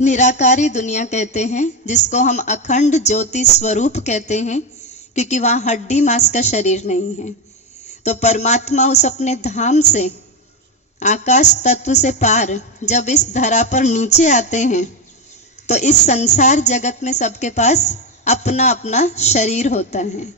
निराकारी दुनिया कहते हैं, जिसको हम अखंड ज्योति स्वरूप कहते हैं, क्योंकि वहाँ हड्डी मांस का शरीर नहीं है। तो परमात्मा उस अपने धाम से, आकाश तत्व से पार जब इस धरा पर नीचे आते हैं, तो इस संसार जगत में सबके पास अपना अपना शरीर होता है।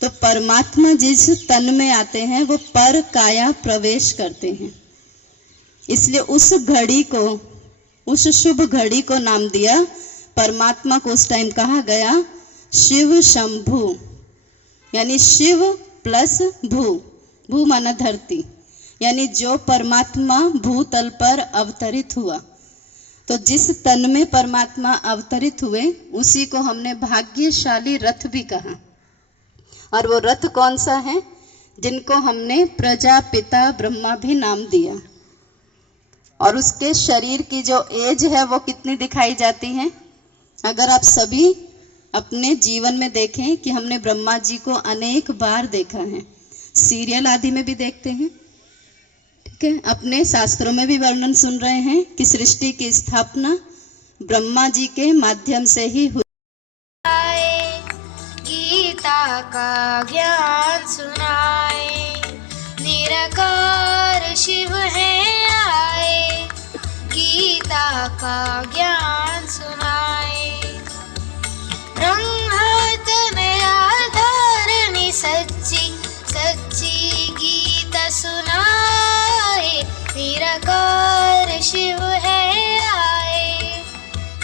तो परमात्मा जिस तन में आते हैं वो पर काया प्रवेश करते हैं। इसलिए उस घड़ी को, उस शुभ घड़ी को नाम दिया, परमात्मा को उस टाइम कहा गया शिव शंभु, यानी शिव प्लस भू, भू माना धरती, यानी जो परमात्मा भूतल पर अवतरित हुआ। तो जिस तन में परमात्मा अवतरित हुए उसी को हमने भाग्यशाली रथ भी कहा। और वो रथ कौन सा है? जिनको हमने प्रजापिता ब्रह्मा भी नाम दिया। और उसके शरीर की जो एज है वो कितनी दिखाई जाती है? अगर आप सभी अपने जीवन में देखें कि हमने ब्रह्मा जी को अनेक बार देखा है, सीरियल आदि में भी देखते हैं, ठीक है, अपने शास्त्रों में भी वर्णन सुन रहे हैं कि सृष्टि की स्थापना ब्रह्मा जी के माध्यम से ही हुई। गीता का ज्ञान सुनाए, निराकार शिव है आए, गीता का ज्ञान सुनाए। ब्रह्म आधारणी सच्ची सच्ची गीता सुनाए, निराकार शिव है आए,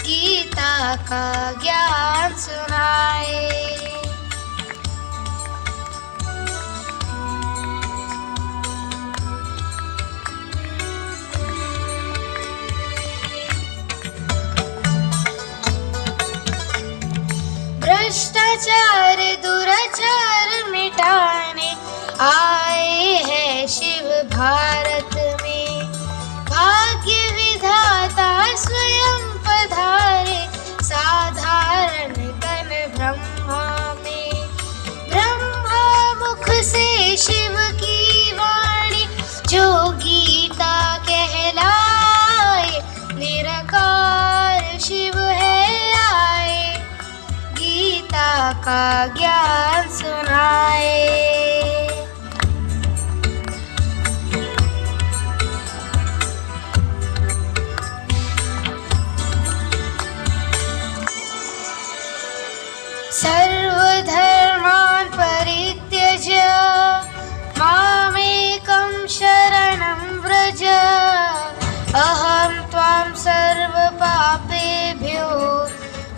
गीता का ज्ञान सुनाए। भ्रष्टाचार दुराचार मिटाने आए हैं शिव भारत में, भाग्य विधाता स्वयं पधारे साधारण तन ब्रह्मा में। ब्रह्मा मुख से शिव की वाणी जो गीता कहलाए, निराकार शिव है आए, गीता का ज्ञान सुनाए। सर्वधर्मान् परित्यज्य मामेकं शरणं व्रज, अहं त्वां सर्वपापेभ्यो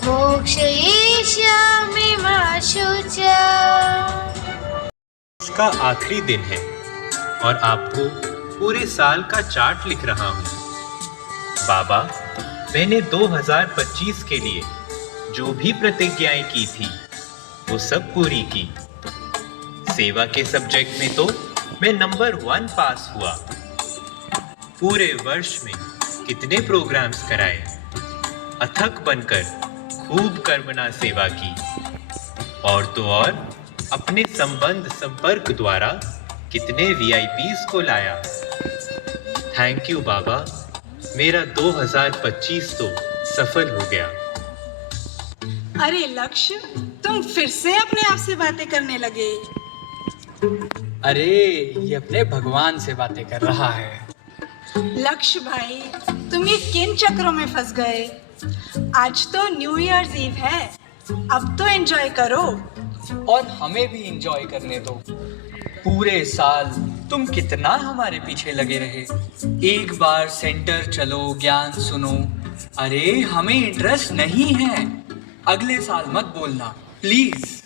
मोक्षयिष्यामि मा शुचा। इसका आखिरी दिन है और आपको पूरे साल का चार्ट लिख रहा हूँ। बाबा, मैंने 2025 के लिए जो भी प्रतिज्ञाएं की थी वो सब पूरी की। सेवा के सब्जेक्ट में तो मैं नंबर 1 पास हुआ। पूरे वर्ष में कितने प्रोग्राम्स कराए, अथक बनकर खूब कर्मणा सेवा की। और तो और अपने संबंध संपर्क द्वारा कितने वीआईपीज को लाया। थैंक यू बाबा, मेरा 2025 तो सफल हो गया। अरे लक्ष्य, तुम फिर से अपने आप से बातें करने लगे। अरे ये अपने भगवान से बातें कर रहा है। लक्ष्य भाई, तुम ये किन चक्रों में फंस गए? आज तो न्यू ईयर्स ईव है, अब तो एंजॉय करो। और हमें भी एंजॉय करने दो। पूरे साल तुम कितना हमारे पीछे लगे रहे। एक बार सेंटर चलो, ज्ञान सुनो। अरे हमें इंटरेस्ट नहीं है, अगले साल मत बोलना प्लीज।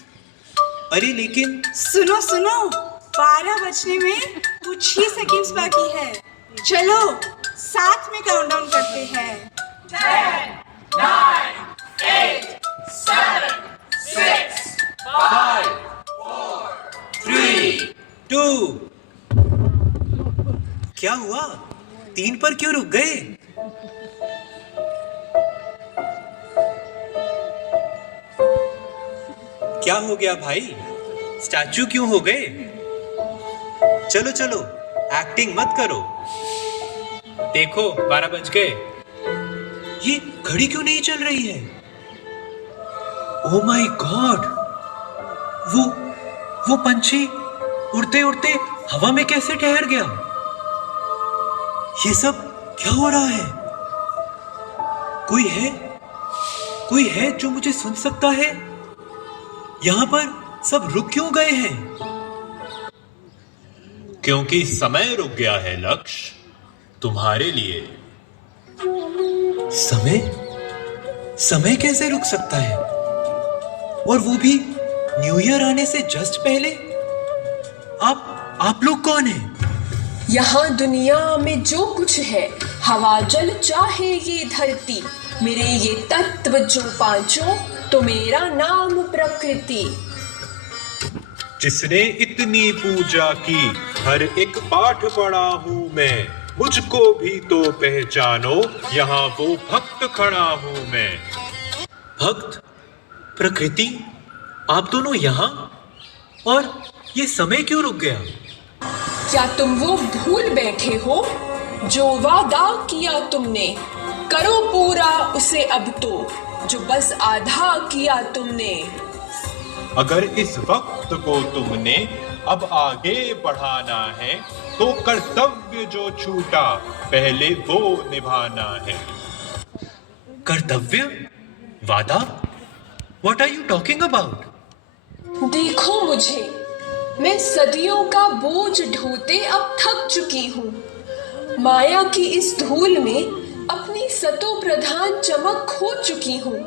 अरे लेकिन सुनो सुनो, 12 बजने में कुछ ही सेकंड्स बाकी है। चलो साथ में काउंटडाउन करते हैं। 10, 9, 8, 7, 6, 5, 4, 3, 2। क्या हुआ? 3 पर क्यों रुक गए? क्या हो गया भाई? स्टैचू क्यों हो गए? चलो चलो, एक्टिंग मत करो। देखो 12 बज गए। ये घड़ी क्यों नहीं चल रही है? ओह माय गॉड, वो पंछी उड़ते उड़ते हवा में कैसे ठहर गया? ये सब क्या हो रहा है? कोई है जो मुझे सुन सकता है? यहाँ पर सब रुक क्यों गए हैं? क्योंकि समय रुक गया है लक्ष्य, तुम्हारे लिए। समय कैसे रुक सकता है? और वो भी न्यू ईयर आने से जस्ट पहले? आप लोग कौन हैं? यहाँ दुनिया में जो कुछ है, हवा जल चाहे ये धरती, मेरे ये तत्व जो पांचों, तो मेरा नाम प्रकृति। जिसने इतनी पूजा की, हर एक पाठ पढ़ा हूँ मैं, मुझको भी तो पहचानो, यहाँ वो भक्त खड़ा हूँ मैं। भक्त, प्रकृति, आप दोनों यहाँ? और ये समय क्यों रुक गया? क्या तुम वो भूल बैठे हो जो वादा किया तुमने? करो पूरा उसे अब तो, जो बस आधा किया तुमने। अगर इस वक्त को तुमने अब आगे बढ़ाना है, तो कर्तव्य जो छूटा पहले वो निभाना है। कर्तव्य? वादा? What are you talking about? देखो मुझे, मैं सदियों का बोझ ढोते अब थक चुकी हूँ। माया की इस धूल में अपनी सतो प्रधान चमक खो चुकी हूँ।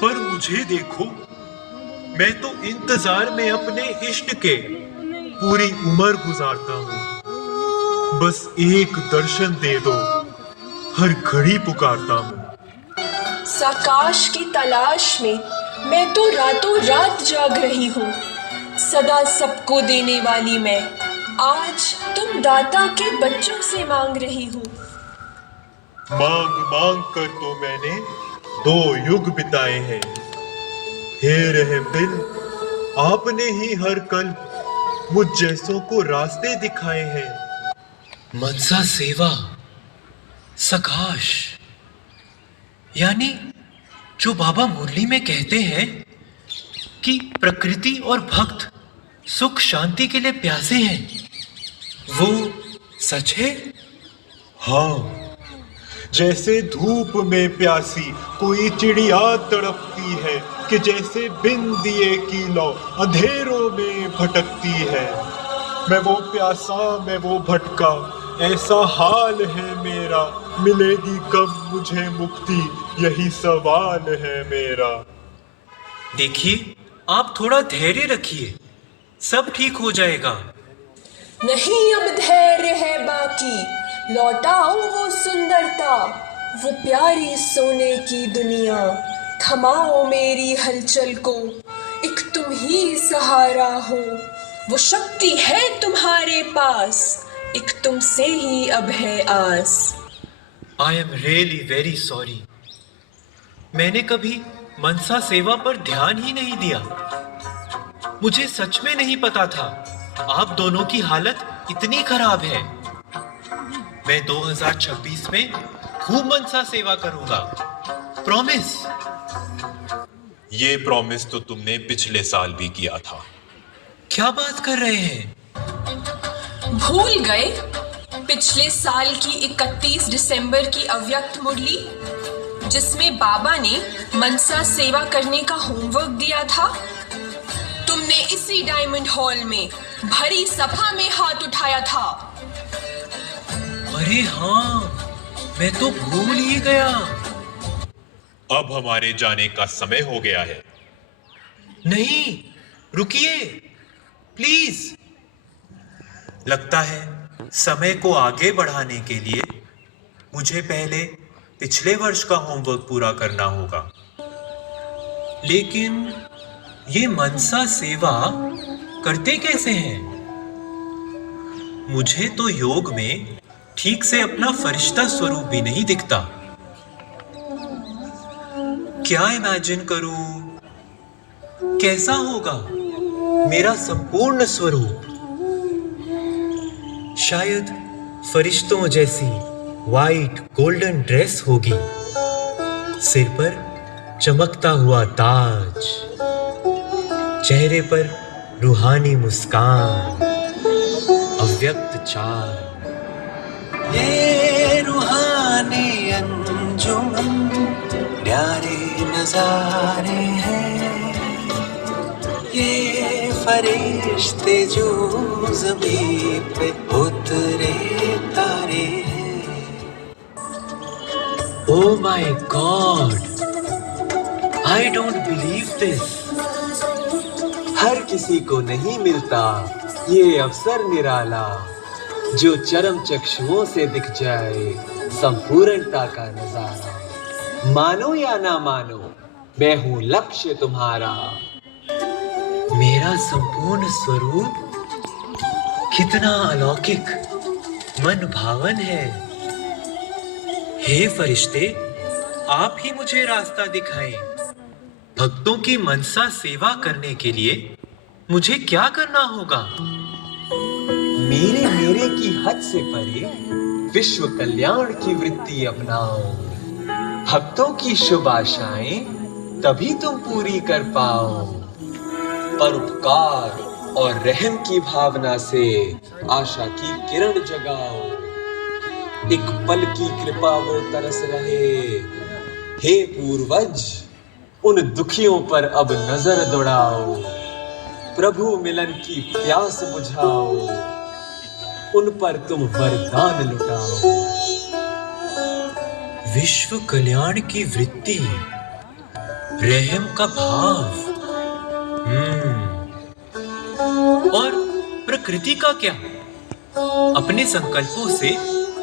पर मुझे देखो, मैं तो इंतजार में अपने इश्क के पूरी उम्र गुजारता हूँ। बस एक दर्शन दे दो, हर घड़ी पुकारता हूँ। साकाश की तलाश में मैं तो रातों रात जाग रही हूँ। सदा सबको देने वाली मैं, आज तुम दाता के बच्चों से मांग रही हूँ। मांग मांग कर तो मैंने 2 युग बिताए हैं। हे रहम दिल, आपने ही हर कल मुझ जैसों को रास्ते दिखाए हैं। मनसा सेवा, सकाश, यानी जो बाबा मुरली में कहते हैं कि प्रकृति और भक्त सुख शांति के लिए प्यासे हैं, वो सच है? हाँ, जैसे धूप में प्यासी कोई चिड़िया तड़पती है, कि जैसे बिन दिए की लौ अंधेरों में भटकती है। मैं वो प्यासा, मैं वो भटका, ऐसा हाल है मेरा। मिलेगी कब मुझे मुक्ति, यही सवाल है मेरा। देखिए, आप थोड़ा धैर्य रखिए, सब ठीक हो जाएगा। नहीं अब धैर्य है बाकी, लौटाओ वो सुंदरता, वो प्यारी सोने की दुनिया। थमाओ मेरी हलचल को, एक तुम ही सहारा हो। वो शक्ति है तुम्हारे पास, एक तुमसे ही अब है आस। I am really very sorry. मैंने कभी मनसा सेवा पर ध्यान ही नहीं दिया। मुझे सच में नहीं पता था आप दोनों की हालत इतनी खराब है। मैं 2026 में खूब मनसा सेवा करूंगा, प्रॉमिस। ये प्रॉमिस तो तुमने पिछले साल भी किया था। क्या बात कर रहे हैं? भूल गए पिछले साल की 31 दिसंबर की अव्यक्त मुरली, जिसमें बाबा ने मनसा सेवा करने का होमवर्क दिया था? तुमने इसी डायमंड हॉल में भरी सभा में हाथ उठाया था। अरे हाँ, मैं तो भूल ही गया। अब हमारे जाने का समय हो गया है। नहीं, रुकिए प्लीज। लगता है समय को आगे बढ़ाने के लिए मुझे पहले पिछले वर्ष का होमवर्क पूरा करना होगा। लेकिन ये मनसा सेवा करते कैसे हैं? मुझे तो योग में ठीक से अपना फरिश्ता स्वरूप भी नहीं दिखता। क्या इमेजिन करूं? कैसा होगा मेरा संपूर्ण स्वरूप? शायद फरिश्तों जैसी वाइट गोल्डन ड्रेस होगी, सिर पर चमकता हुआ ताज, चेहरे पर रूहानी मुस्कान, अव्यक्त चाल। ये रूहानी अंजुमन प्यारे नजारे हैं, ये फरिश्ते जो ज़मीन पे उतरे तारे हैं। Oh my God! I don't believe this. हर किसी को नहीं मिलता ये अवसर निराला, जो चरम चक्षुओं से दिख जाए संपूर्णता का नजारा। मानो या ना मानो, मैं हूं लक्ष्य तुम्हारा। मेरा संपूर्ण स्वरूप कितना अलौकिक, मन भावन है। हे फरिश्ते, आप ही मुझे रास्ता दिखाएं। भक्तों की मनसा सेवा करने के लिए मुझे क्या करना होगा? मेरे मेरे की हद से परे विश्व कल्याण की वृत्ति अपनाओ। भक्तों की शुभ आशाएं तभी तुम पूरी कर पाओ। परोपकार और रहम की भावना से आशा की किरण जगाओ। एक पल की कृपा वो तरस रहे। हे पूर्वज, उन दुखियों पर अब नजर दौड़ाओ। प्रभु मिलन की प्यास बुझाओ, उन पर तुम वरदान लुटाओ। विश्व कल्याण की वृत्ति, रहम का भाव। और प्रकृति का क्या? अपने संकल्पों से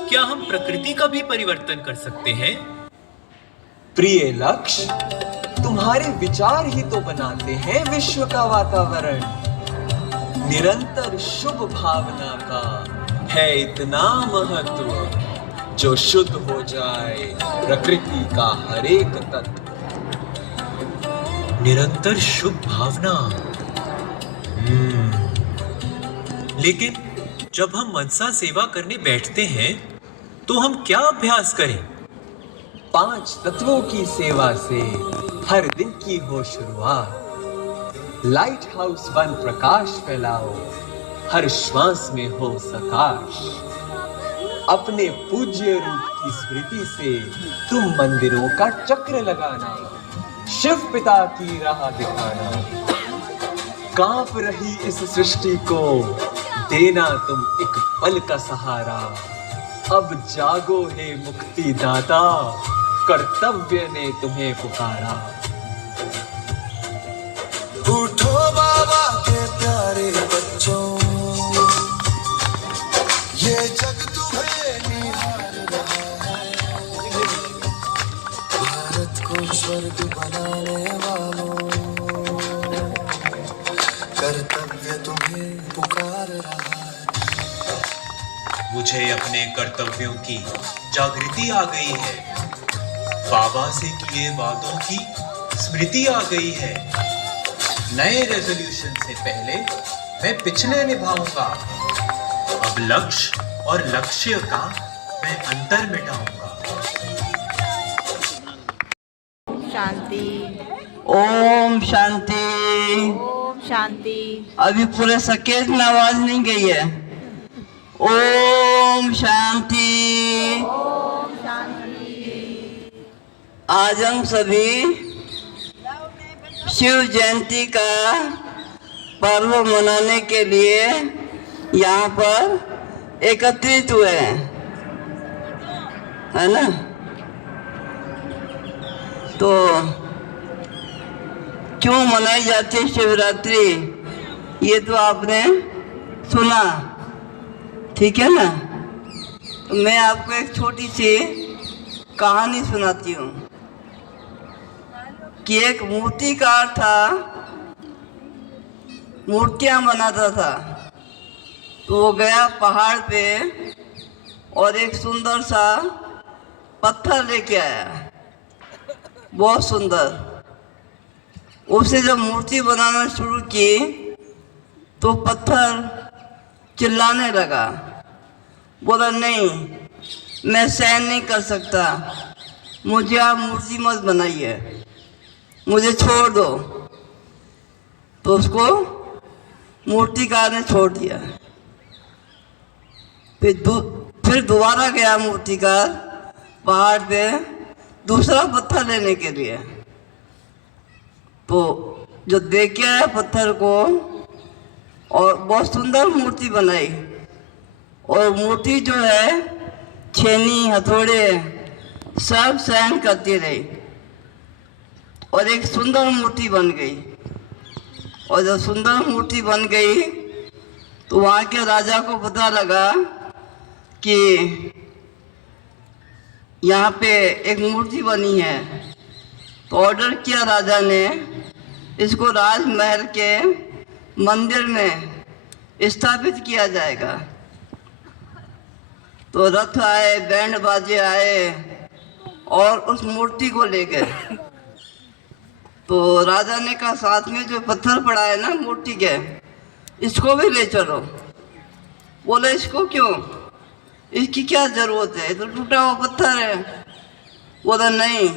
क्या हम प्रकृति का भी परिवर्तन कर सकते हैं? प्रिय लक्ष्य, तुम्हारे विचार ही तो बनाते हैं विश्व का वातावरण। निरंतर शुभ भावना का है इतना महत्व, जो शुद्ध हो जाए प्रकृति का हर एक तत्व। निरंतर शुभ भावना। लेकिन जब हम मनसा सेवा करने बैठते हैं तो हम क्या अभ्यास करें? 5 तत्वों की सेवा से हर दिन की हो शुरुआत। लाइट हाउस बन प्रकाश फैलाओ, हर श्वास में हो सकाश। अपने पूज्य रूप की स्मृति से तुम मंदिरों का चक्र लगाना, शिव पिता की राह दिखाना। कांप रही इस सृष्टि को देना तुम एक पल का सहारा। अब जागो हे मुक्ति दाता, कर्तव्य ने तुम्हें पुकारा। उठो बाबा के प्यारे बच्चों, ये जग तुम्हें निहार रहा है। भारत को स्वर्ग बनाने वालों, कर्तव्य तुम्हें पुकार रहा है। मुझे अपने कर्तव्यों की जागृति आ गई है। बाबा से किए वादों की स्मृति आ गई है। नए रेजोल्यूशन से पहले मैं पिछले निभाऊंगा। अब लक्ष्य और लक्ष्य का मैं अंतर मिटाऊंगा। शांति। ओम शांति। ओम शांति। अभी पूरे सकेत में आवाज नहीं गई है। ओम शांति। ओम शांति। आज हम सभी शिव जयंती का पर्व मनाने के लिए यहाँ पर एकत्रित हुए हैं, है ना? तो क्यों मनाई जाती है शिवरात्रि, ये तो आपने सुना, ठीक है ना? तो मैं आपको एक छोटी सी कहानी सुनाती हूँ कि एक मूर्तिकार था, मूर्तियाँ बनाता था। तो वो गया पहाड़ पे और एक सुंदर सा पत्थर लेके आया, बहुत सुंदर। उससे जब मूर्ति बनाना शुरू की तो पत्थर चिल्लाने लगा, बोला नहीं, मैं सहन नहीं कर सकता, मुझे आप मूर्ति मत बनाइए, मुझे छोड़ दो। तो उसको मूर्तिकार ने छोड़ दिया। फिर दोबारा गया मूर्तिकार पहाड़ पे दूसरा पत्थर लेने के लिए। तो जो देख के आया पत्थर को और बहुत सुंदर मूर्ति बनाई, और मूर्ति जो है छेनी हथौड़े सब सहन करती रही और एक सुंदर मूर्ति बन गई। और जब सुंदर मूर्ति बन गई तो वहाँ के राजा को पता लगा कि यहाँ पे एक मूर्ति बनी है। तो ऑर्डर किया राजा ने, इसको राजमहल के मंदिर में स्थापित किया जाएगा। तो रथ आए, बैंड बाजे आए और उस मूर्ति को ले गए। तो राजा ने कहा साथ में जो पत्थर पड़ा है ना मूर्ति के, इसको भी ले चलो। बोले इसको क्यों, इसकी क्या जरूरत है, तो टूटा हुआ पत्थर है। बोला नहीं,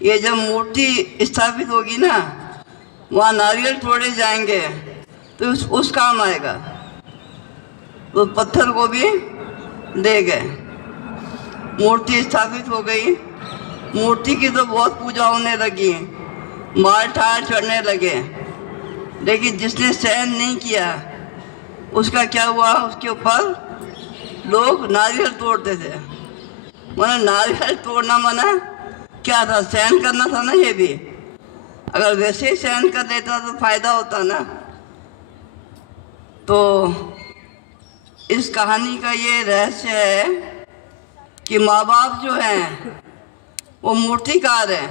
ये जब मूर्ति स्थापित होगी ना वहाँ नारियल तोड़े जाएंगे तो उस काम आएगा। तो पत्थर को भी ले गए। मूर्ति स्थापित हो गई। मूर्ति की तो बहुत पूजा होने लगी, मार ठार चढ़ने लगे। लेकिन जिसने सहन नहीं किया उसका क्या हुआ, उसके ऊपर लोग नारियल तोड़ते थे। माना नारियल तोड़ना माना क्या था, सहन करना था ना। ये भी अगर वैसे ही सहन कर लेता तो फायदा होता ना। तो इस कहानी का ये रहस्य है कि माँ बाप जो हैं वो मूर्तिकार हैं।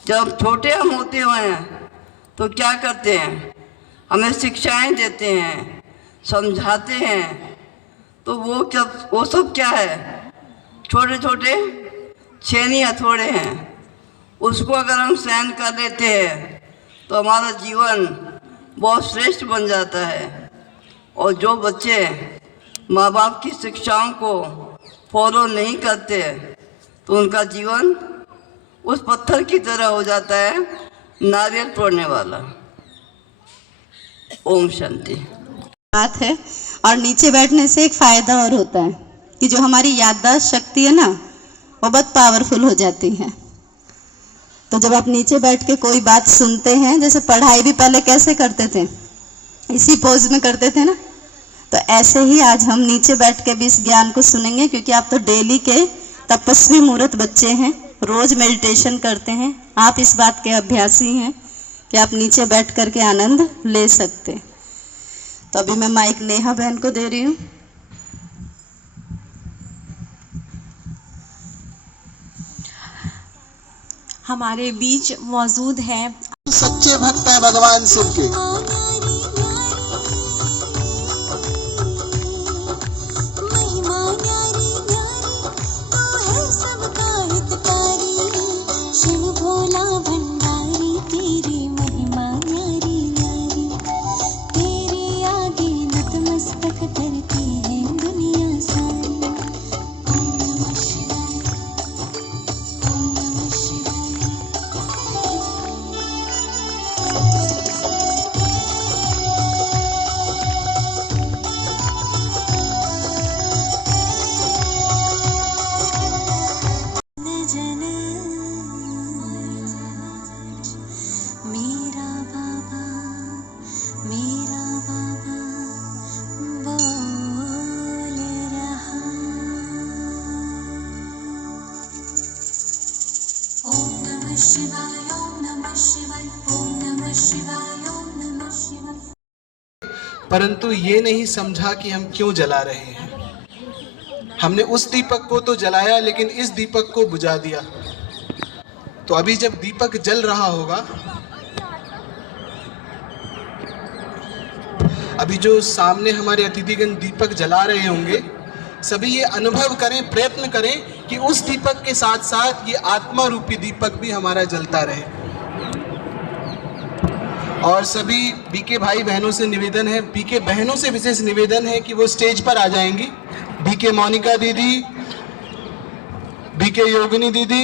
जब छोटे हम होते हैं तो क्या करते हैं, हमें शिक्षाएं देते हैं, समझाते हैं। तो वो सब क्या है, छोटे छोटे छेनी हथौड़े हैं। उसको अगर हम सहन कर लेते हैं तो हमारा जीवन बहुत श्रेष्ठ बन जाता है। और जो बच्चे माँ बाप की शिक्षाओं को फॉलो नहीं करते तो उनका जीवन उस पत्थर की तरह हो जाता है, नारियल तोड़ने वाला। ओम शांति। बात है। और नीचे बैठने से एक फायदा और होता है कि जो हमारी याददाश्त शक्ति है ना वो बहुत पावरफुल हो जाती है। तो जब आप नीचे बैठ के कोई बात सुनते हैं, जैसे पढ़ाई भी पहले कैसे करते थे, इसी पोज में करते थे ना, तो ऐसे ही आज हम नीचे बैठ के भी इस ज्ञान को सुनेंगे। क्योंकि आप तो डेली के तपस्वी मूर्त बच्चे हैं, रोज मेडिटेशन करते हैं, आप इस बात के अभ्यासी हैं कि आप नीचे बैठ करके आनंद ले सकते। तो अभी मैं माइक नेहा बहन को दे रही हूँ। हमारे बीच मौजूद हैं सच्चे भक्त हैं भगवान शिव के। परंतु ये नहीं समझा कि हम क्यों जला रहे हैं। हमने उस दीपक को तो जलाया लेकिन इस दीपक को बुझा दिया। तो अभी जब दीपक जल रहा होगा, अभी जो सामने हमारे अतिथिगण दीपक जला रहे होंगे, सभी ये अनुभव करें, प्रयत्न करें कि उस दीपक के साथ साथ ये आत्मा रूपी दीपक भी हमारा जलता रहे। और सभी बीके भाई बहनों से निवेदन है, बीके बहनों से विशेष निवेदन है कि वो स्टेज पर आ जाएंगी। बीके मोनिका दीदी, बीके योगिनी दीदी